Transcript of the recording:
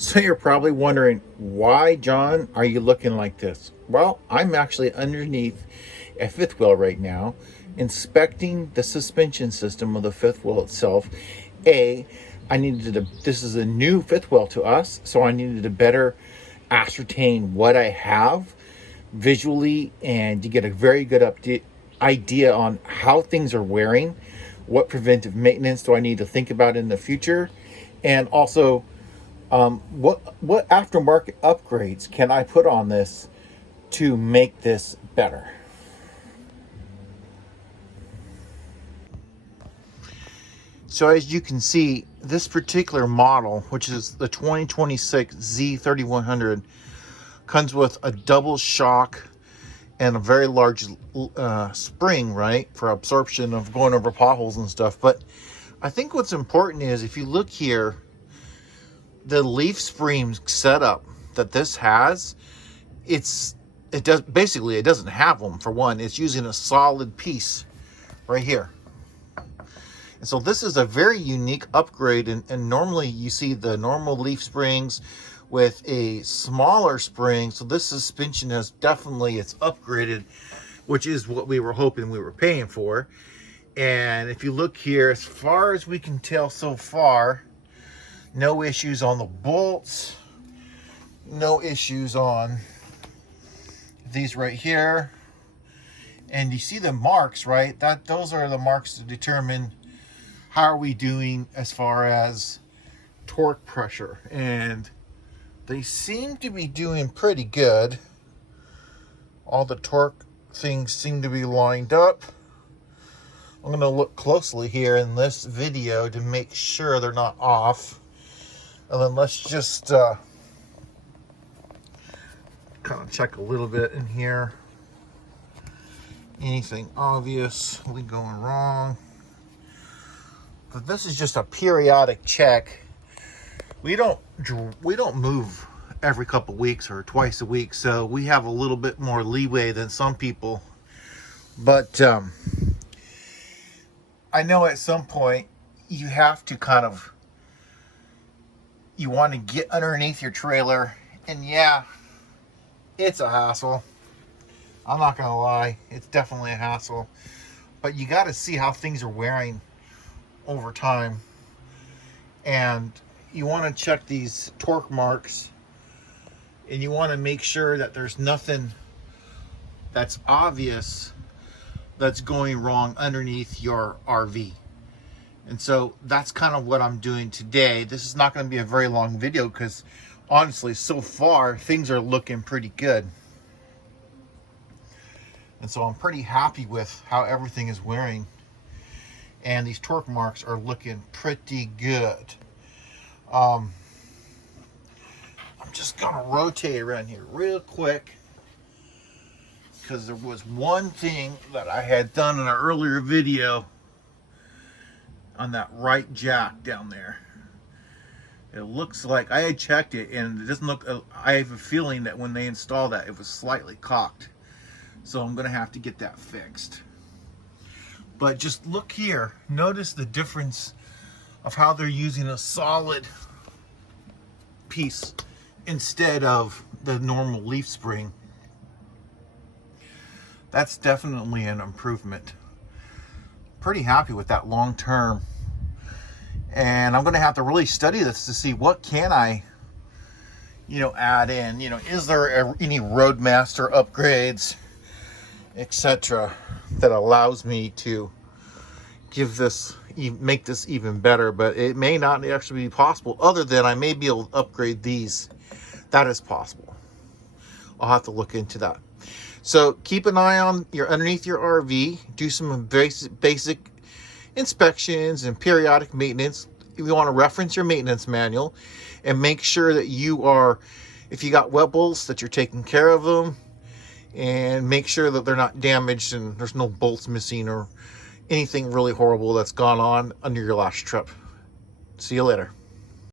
So you're probably wondering, why, John, are you looking like this? Well, I'm actually underneath a fifth wheel right now, inspecting the suspension system of the fifth wheel itself. This is a new fifth wheel to us, so I needed to better ascertain what I have visually and to get a very good idea on how things are wearing, what preventive maintenance do I need to think about in the future, and also what aftermarket upgrades can I put on this to make this better. So as you can see, this particular model, which is the 2026 Z3100, comes with a double shock and a very large spring, right, for absorption of going over potholes and stuff. But I think what's important is, if you look here, the leaf spring setup that this has, it doesn't have them. For one, it's using a solid piece right here. And so this is a very unique upgrade, and normally you see the normal leaf springs with a smaller spring. So this suspension has definitely, it's upgraded, which is what we were hoping we were paying for. And if you look here, as far as we can tell so far, no issues on the bolts, no issues on these right here. And you see the marks, right? Those are the marks to determine how are we doing as far as torque pressure. And they seem to be doing pretty good. All the torque things seem to be lined up. I'm going to look closely here in this video to make sure they're not off. And then let's just kind of check a little bit in here. Anything obviously going wrong? But this is just a periodic check. We don't move every couple weeks or twice a week, so we have a little bit more leeway than some people. But I know at some point you have to you want to get underneath your trailer, and yeah, it's a hassle. I'm not gonna lie, it's definitely a hassle. But you got to see how things are wearing over time, and you want to check these torque marks, and you want to make sure that there's nothing that's obvious that's going wrong underneath your RV. And so that's kind of what I'm doing today. This is not going to be a very long video because honestly, so far things are looking pretty good. And so I'm pretty happy with how everything is wearing. And these torque marks are looking pretty good. I'm just gonna rotate around here real quick, because there was one thing that I had done in an earlier video on that right jack down there. It looks like I had checked it, and it doesn't look, I have a feeling that when they installed that, it was slightly cocked. So I'm gonna have to get that fixed. But just look here, notice the difference of how they're using a solid piece instead of the normal leaf spring. That's definitely an improvement. Pretty happy with that long term. And I'm gonna have to really study this to see what can I, add in. Is there any Roadmaster upgrades, etc., that allows me to make this even better? But it may not actually be possible, other than I may be able to upgrade these. That is possible. I'll have to look into that. So keep an eye on underneath your RV. Do some basic inspections and periodic maintenance. You want to reference your maintenance manual and make sure that if you got webbles, that you're taking care of them, and make sure that they're not damaged and there's no bolts missing or anything really horrible that's gone on under your last trip. See you later.